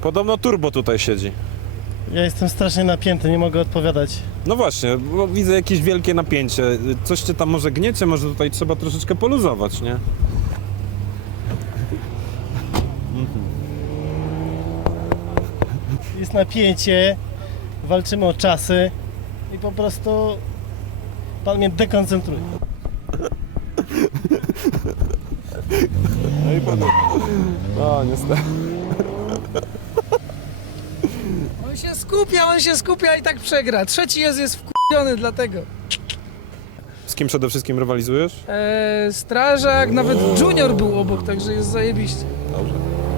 Podobno turbo tutaj siedzi. Ja jestem strasznie napięty, nie mogę odpowiadać. No właśnie, bo widzę jakieś wielkie napięcie. Coś cię tam może gniecie, może tutaj trzeba troszeczkę poluzować, nie? Jest napięcie, walczymy o czasy i po prostu pan mnie dekoncentruje. No i potem. No niestety. On się skupia i tak przegra. Trzeci jest wkurwiony dlatego. Z kim przede wszystkim rywalizujesz? Strażak, nawet Junior był obok, także jest zajebiście. Dobrze.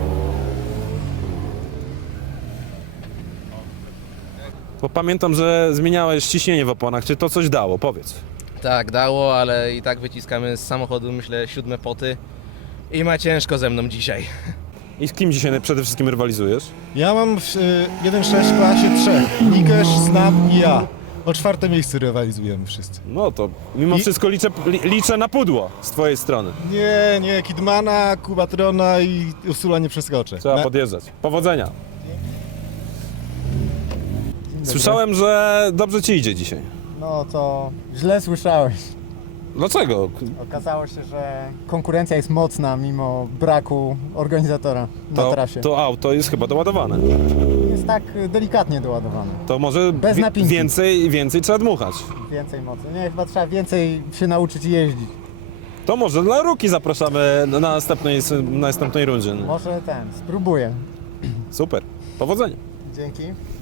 Bo pamiętam, że zmieniałeś ciśnienie w oponach. Czy to coś dało? Powiedz. Tak, dało, ale i tak wyciskamy z samochodu, myślę, 7 poty i ma ciężko ze mną dzisiaj. I z kim dzisiaj przede wszystkim rywalizujesz? Ja mam w 1.6 w klasie 3. Nikesz, Snap i ja. O 4. miejsce rywalizujemy wszyscy. No to mimo wszystko liczę na pudło z twojej strony. Nie, Kidmana, Kubatrona i Ursula nie przeskoczę. Trzeba podjeżdżać. Powodzenia. Słyszałem, że dobrze ci idzie dzisiaj. No to źle słyszałeś. Dlaczego? Okazało się, że konkurencja jest mocna mimo braku organizatora na trasie. To auto jest chyba doładowane. Jest tak delikatnie doładowane. To może Bez napinki. więcej trzeba dmuchać. Więcej mocy. Nie, chyba trzeba więcej się nauczyć jeździć. To może dla Ruki zapraszamy na następnej rundzie. Może spróbuję. Super. Powodzenia. Dzięki.